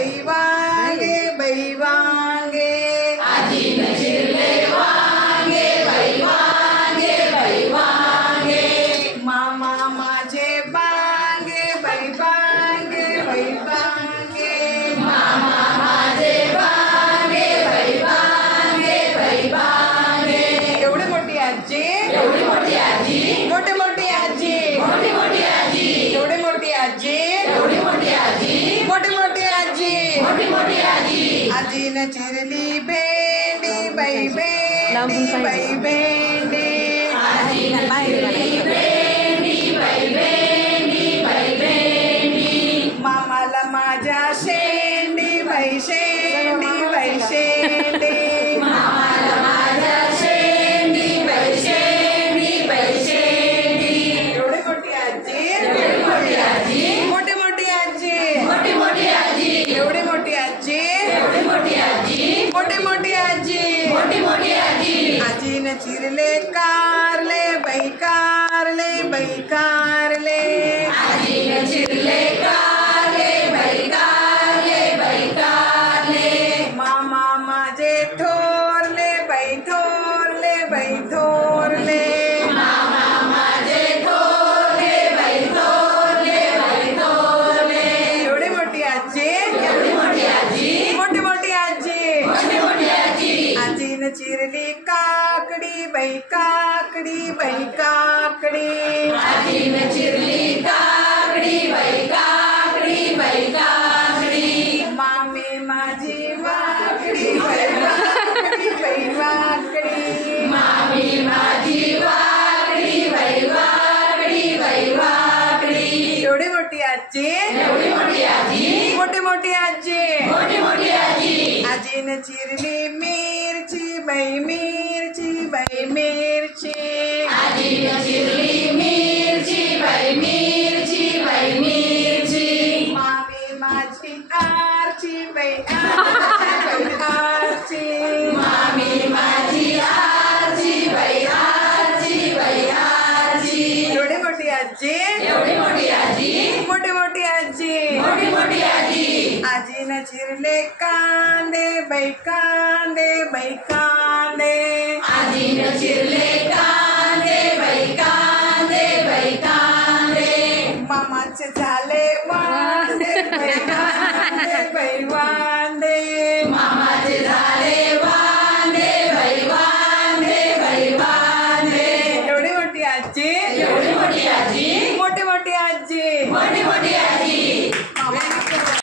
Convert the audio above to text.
बाई वांगे बाई वांगे, आजीनं चिरले वांगे बाई वांगे बाई वांगे, मामा माझे बांगे बाई बांगे बाई बांगे, मामा माझे बांगे बाई वांगे बाई वांगे. एवढी मोठी आजी, एवढी मोठी आजी, मोठी मोठी आजी, मोठी मोठी आजी, एवढी मोठी आजी, एवढी मोठी आजी, मोठी मोठी आजी, मोठी मोठी आजी. आजीनं चिरली भेंडी बाई भेंडी बाई भेंडी, आजीनं चिरली भेंडी बाई भेंडी बाई भेंडी, मामाला माझ्या शेंडी बाई शेंडी बाई शेंडी, मामाला माझ्या शेंडी बाई शेंडी बाई शेंडी. एवढी मोठी आजी, एवढी मोठी आजी, मोठी मोठी आजी, मोठी मोठी आजी, एवढी मोठी आजी, एवढी मोठी आजी, मोठी मोठी आजी, मोठी मोठी आजी. आजीनं चिरले कारले बाई कारले बाई कारले, आजीनं चिरले कारले बाई कारले बाई कारले, मामा माझे थोरले बाई थोरले बाई थोरले, मामा माझे थोरले बाई थोरले बाई थोरले. एवढी मोठी आजी, एवढी मोठी आजी, मोठी मोठी आजी, मोठी मोठी आजी. आजीनं चिरली काकडी बाई काकडी बाई काकडी, आजीनं चिरली काकडी बाई काकडी बाई काकडी, मामी माझी वाकडी बाई वाकडी बाई वाकडी, मामी माझी वाकडी बाई वाकडी बाई वाकडी. एवढी मोठी आजी, एवढी मोठी आजी, मोठी मोठी आजी, मोठी मोठी आजी. आजीनं चिरली मिरची बाई मिरची बाई मिरची, आजीनं चिरली मिरची बाई मिरची बाई मिरची, मामी माझी आरची बाई आरची बाई आरची, मामी माझी आजी बाई आजी बाई आजी. एवढी मोठी आजी, एवढी मोठी आजी, मोठी मोठी आजी, मोठी मोठी आजी. आजीनं चिरले कांदे बाई कांदे बाई कांदे, आजीनं चिरले कांदे बाई कांदे बाई कांदे, मामाचे झाले वांदे बाई वांदे बाई वांदे,